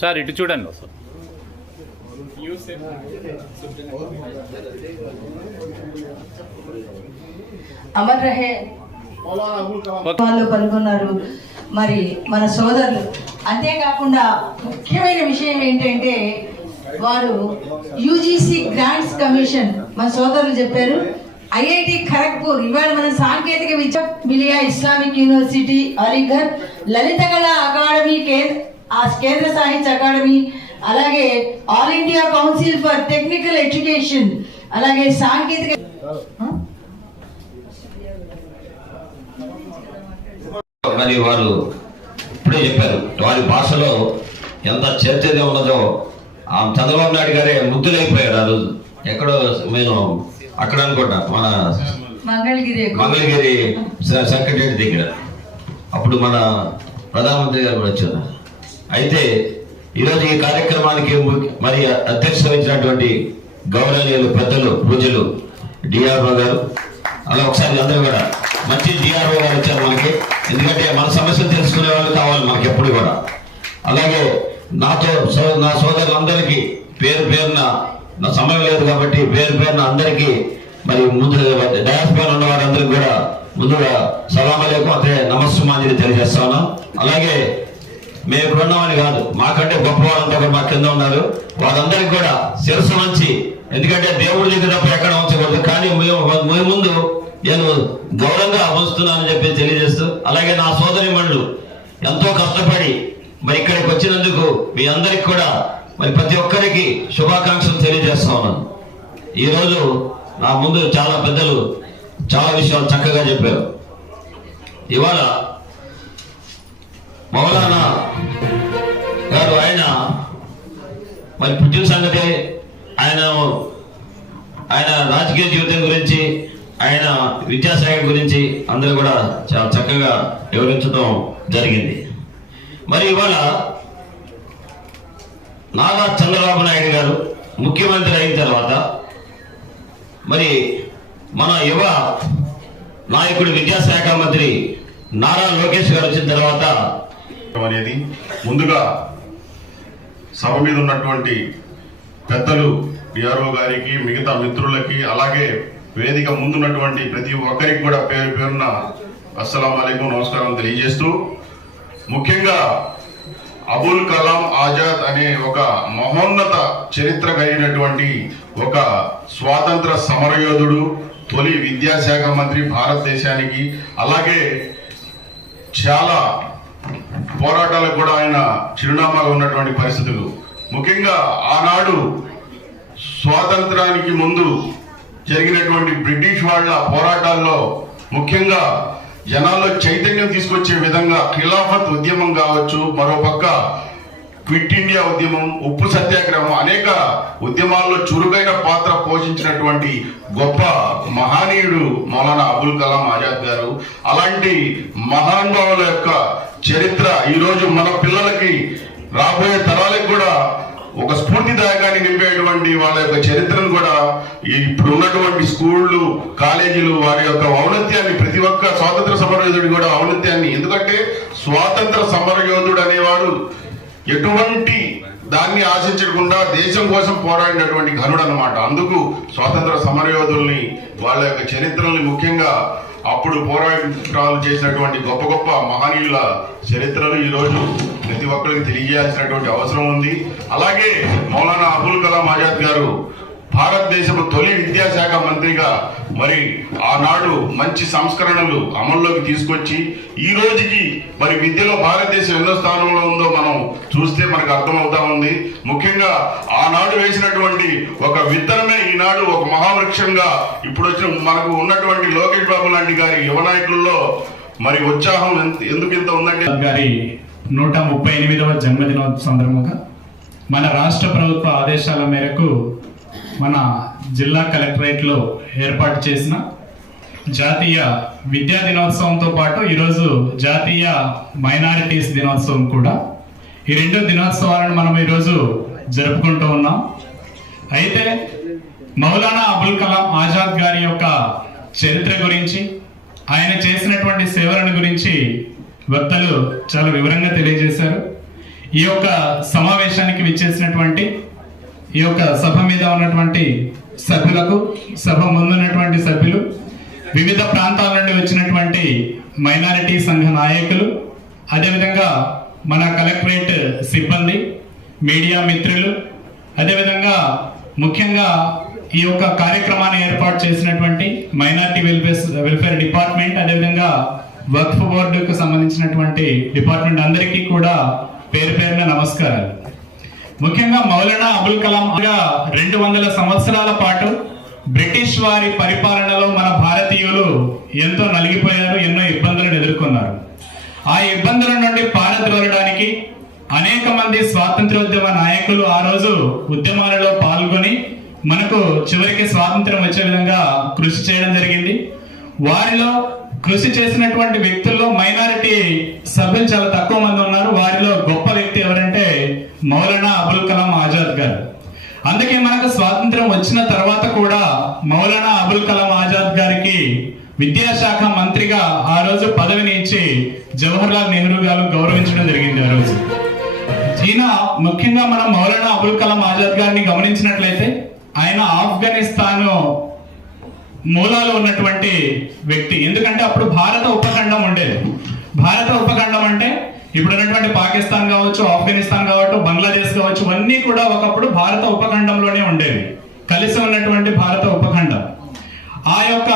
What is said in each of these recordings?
Sir. ఇటు చూడండి sir Amar రహే. వాళ్ళు పాల్గొన్నారు. మరి మన సోదరులు. అంతేకాకుండా ముఖ్యమైన విషయం ఏంటంటే వారు యూజీసీ గ్రాంట్స్ కమిషన్ మన సోదరులు చెప్పారు. ఐఐటి ఖరగ్పూర్ ఇవాళ మన సాంకేతిక విద్య మిలియా ఇస్లామిక్ యూనివర్సిటీ అలీగఢ్ లలిత కళా అకాడమీ కేంద్ర ఆ కేంద్ర సాహిత్య అకాడమీ అలాగే All India council for technical education అలాగే సాంకేతిక ఆ? మరి వారు ఇప్పుడే చెప్పారు వారి భాషలో ఎంత చర్చగా ఉన్నదో ఆ చంద్రబాబు నాయుడు గారే ముద్దులైపోయారు ఆ రోజు ఎక్కడో నేను అక్కడ అనుకుంటా మన మంగళగిరి. మంగళగిరి సెక్రటరీ దగ్గర అప్పుడు మన ప్రధానమంత్రి గారు కూడా వచ్చారు. అయితే ఈరోజు ఈ కార్యక్రమానికి మరి అధ్యక్ష వహించినటువంటి గౌరవనీయులు పెద్దలు పూజలు డిఆర్ఓ గారు అలా ఒకసారి అందరూ కూడా మంచి డిఆర్ఓ గారు వచ్చారు మనకి. ఎందుకంటే మన సమస్యలు తెలుసుకునే వాళ్ళు కావాలి మనకి ఎప్పుడు కూడా. అలాగే నాతో సో- నా సోదరులందరికీ పేరు పేరున నా సమయం లేదు కాబట్టి పేరు పేరున అందరికీ మరి ముందు డయాస్ పైన ఉన్న వారందరికీ కూడా ముందుగా సలాం అలైకుం అంటే నమస్సుమాంజలి ఉన్నాం అలాగే మేము ఇప్పుడున్నామని కాదు మాకంటే గొప్ప వాళ్ళంతా కూడా మా కింద ఉన్నారు. వాళ్ళందరికీ కూడా శిరస్సు మంచి ఎందుకంటే దేవుడి దగ్గర ఎక్కడ ఉంచకూడదు. కానీ మేము ముందు నేను గౌరవంగా ఉంచుతున్నానని చెప్పి తెలియజేస్తూ అలాగే నా సోదరి మండలు ఎంతో కష్టపడి మరి ఇక్కడికి వచ్చినందుకు మీ అందరికి కూడా మరి ప్రతి ఒక్కరికి శుభాకాంక్షలు తెలియజేస్తా ఉన్నాను. ఈరోజు నా ముందు చాలా పెద్దలు చాలా విషయాలు చక్కగా చెప్పారు. ఇవాళ మౌలానా గారు ఆయన మరి పుట్టిన సంగతి ఆయన ఆయన రాజకీయ జీవితం గురించి ఆయన విద్యాశాఖ గురించి అందరూ కూడా చాలా చక్కగా వివరించడం జరిగింది. మరి ఇవాళ నారా చంద్రబాబు నాయుడు గారు ముఖ్యమంత్రి అయిన తర్వాత మరి మన యువ నాయకుడు విద్యాశాఖ మంత్రి నారా లోకేష్ గారు వచ్చిన తర్వాత అనేది ముందుగా సభ మీద ఉన్నటువంటి పెద్దలు డిఆర్ఓ గారికి మిగతా మిత్రులకి అలాగే వేదిక ముందున్నటువంటి ప్రతి ఒక్కరికి కూడా పేరు పేరున అస్సలం అలైకుం నమస్కారం తెలియజేస్తూ ముఖ్యంగా అబుల్ కలాం ఆజాద్ అనే ఒక మహోన్నత చరిత్ర కలిగినటువంటి ఒక స్వాతంత్ర సమరయోధుడు తొలి విద్యాశాఖ మంత్రి భారతదేశానికి అలాగే చాలా పోరాటాలకు కూడా ఆయన చిరునామాగా ఉన్నటువంటి పరిస్థితులు. ముఖ్యంగా ఆనాడు స్వాతంత్రానికి ముందు జరిగినటువంటి బ్రిటిష్ వాళ్ళ పోరాటాల్లో ముఖ్యంగా జనాల్లో చైతన్యం తీసుకొచ్చే విధంగా ఖిలాఫత్ ఉద్యమం కావచ్చు మరోపక్క క్విట్ ఇండియా ఉద్యమం ఉప్పు సత్యాగ్రహం అనేక ఉద్యమాల్లో చురుకైన పాత్ర పోషించినటువంటి గొప్ప మహనీయుడు మౌలానా అబుల్ కలాం ఆజాద్ గారు. అలాంటి మహానుభావుల యొక్క చరిత్ర ఈరోజు మన పిల్లలకి రాబోయే తరాలకు కూడా ఒక స్ఫూర్తిదాయకాన్ని నింపేటువంటి వాళ్ళ యొక్క చరిత్రను కూడా ఇప్పుడు ఉన్నటువంటి స్కూళ్ళు కాలేజీలు వారి యొక్క ఔన్నత్యాన్ని ప్రతి ఒక్క స్వాతంత్ర సమరయోధుడి కూడా ఔన్నత్యాన్ని. ఎందుకంటే స్వాతంత్ర సమరయోధుడు అనేవాడు ఎటువంటి దాన్ని ఆశించకుండా దేశం కోసం పోరాడినటువంటి ఘనుడు అనమాట అందుకు స్వాతంత్ర సమరయోధుల్ని వాళ్ళ యొక్క చరిత్రల్ని ముఖ్యంగా అప్పుడు పోరాటాలు చేసినటువంటి గొప్ప గొప్ప మహనీయుల చరిత్రను ఈరోజు ప్రతి ఒక్కరికి తెలియజేయాల్సినటువంటి అవసరం ఉంది. అలాగే మౌలానా అబుల్ కలాం ఆజాద్ గారు భారతదేశపు తొలి విద్యాశాఖ మంత్రిగా మరి ఆనాడు మంచి సంస్కరణలు అమల్లోకి తీసుకొచ్చి ఈ రోజుకి మరి విద్యలో భారతదేశం ఎన్నో స్థానంలో ఉందో మనం చూస్తే మనకు అర్థమవుతా ఉంది. ముఖ్యంగా ఆనాడు వేసినటువంటి ఒక విత్తనమే ఈనాడు ఒక మహావృక్షంగా ఇప్పుడు వచ్చిన మనకు ఉన్నటువంటి లోకేష్ బాబు లాంటి గారి యువ నాయకుల్లో మరి ఉత్సాహం ఎందుకు ఇంత ఉందంటే గారి నూట ముప్పై ఎనిమిదవ జన్మదినోత్సవ సందర్భంగా మన రాష్ట్ర ప్రభుత్వ ఆదేశాల మేరకు మన జిల్లా కలెక్టరేట్లో ఏర్పాటు చేసిన జాతీయ విద్యా దినోత్సవంతో పాటు ఈరోజు జాతీయ మైనారిటీస్ దినోత్సవం కూడా. ఈ రెండు దినోత్సవాలను మనం ఈరోజు జరుపుకుంటూ ఉన్నాం. అయితే మౌలానా అబుల్ కలాం ఆజాద్ గారి యొక్క చరిత్ర గురించి ఆయన చేసినటువంటి సేవలను గురించి వక్తలు చాలా వివరంగా తెలియజేశారు. ఈ యొక్క సమావేశానికి విచ్చేసినటువంటి ఈ యొక్క సభ మీద ఉన్నటువంటి సభ్యులకు సభ ముందున్నటువంటి సభ్యులు వివిధ ప్రాంతాల నుండి వచ్చినటువంటి మైనారిటీ సంఘ నాయకులు అదేవిధంగా మన కలెక్టరేట్ సిబ్బంది మీడియా మిత్రులు అదేవిధంగా ముఖ్యంగా ఈ యొక్క కార్యక్రమాన్ని ఏర్పాటు చేసినటువంటి మైనారిటీ వెల్ఫేర్ వెల్ఫేర్ డిపార్ట్మెంట్ అదేవిధంగా వక్ఫ్ బోర్డుకు సంబంధించినటువంటి డిపార్ట్మెంట్ అందరికీ కూడా పేరు పేరున నమస్కారాలు. ముఖ్యంగా మౌలానా అబుల్ కలాం రెండు వందల సంవత్సరాల పాటు బ్రిటిష్ వారి పరిపాలనలో మన భారతీయులు ఎంతో నలిగిపోయారు ఎన్నో ఇబ్బందులను ఎదుర్కొన్నారు. ఆ ఇబ్బందుల నుండి పారద్రోలడానికి అనేక మంది స్వాతంత్రోద్యమ నాయకులు ఆ రోజు ఉద్యమాలలో పాల్గొని మనకు చివరికి స్వాతంత్రం వచ్చే విధంగా కృషి చేయడం జరిగింది. వారిలో కృషి చేసినటువంటి వ్యక్తుల్లో మైనారిటీ సభ్యులు చాలా తక్కువ మంది ఉన్నారు. వారిలో గొప్ప వ్యక్తి ఎవరంటే మౌలానా అబుల్ కలాం ఆజాద్ గారు. అందుకే మనకు స్వాతంత్రం వచ్చిన తర్వాత కూడా మౌలానా అబుల్ కలాం ఆజాద్ గారికి విద్యాశాఖ మంత్రిగా ఆ రోజు పదవిని ఇచ్చి జవహర్ లాల్ నెహ్రూ గారు గౌరవించడం జరిగింది ఆ రోజు. ఈయన ముఖ్యంగా మనం మౌలానా అబుల్ కలాం ఆజాద్ గారిని గమనించినట్లయితే ఆయన ఆఫ్ఘనిస్తాన్ మూలాలు ఉన్నటువంటి వ్యక్తి. ఎందుకంటే అప్పుడు భారత ఉపఖండం ఉండేది. భారత ఉపఖండం అంటే ఇప్పుడు ఉన్నటువంటి పాకిస్తాన్ కావచ్చు ఆఫ్ఘనిస్తాన్ కావచ్చు బంగ్లాదేశ్ కావచ్చు ఇవన్నీ కూడా ఒకప్పుడు భారత ఉపఖండంలోనే ఉండేవి. కలిసి ఉన్నటువంటి భారత ఉపఖండం. ఆ యొక్క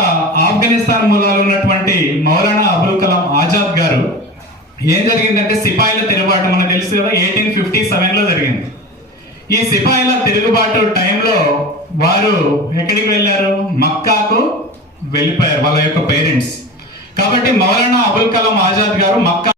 ఆఫ్ఘనిస్తాన్ మూలాలు ఉన్నటువంటి మౌలానా అబుల్ కలాం ఆజాద్ గారు ఏం జరిగిందంటే సిపాయిల తిరుగుబాటు మనకు తెలుసు కదా ఎయిటీన్ ఫిఫ్టీ సెవెన్లో జరిగింది. ఈ సిపాయిల తిరుగుబాటు టైంలో వారు ఎక్కడికి వెళ్ళారు? మక్కాకు వెళ్ళిపోయారు వాళ్ళ యొక్క పేరెంట్స్. కాబట్టి మౌలానా అబుల్ కలాం ఆజాద్ గారు మక్కా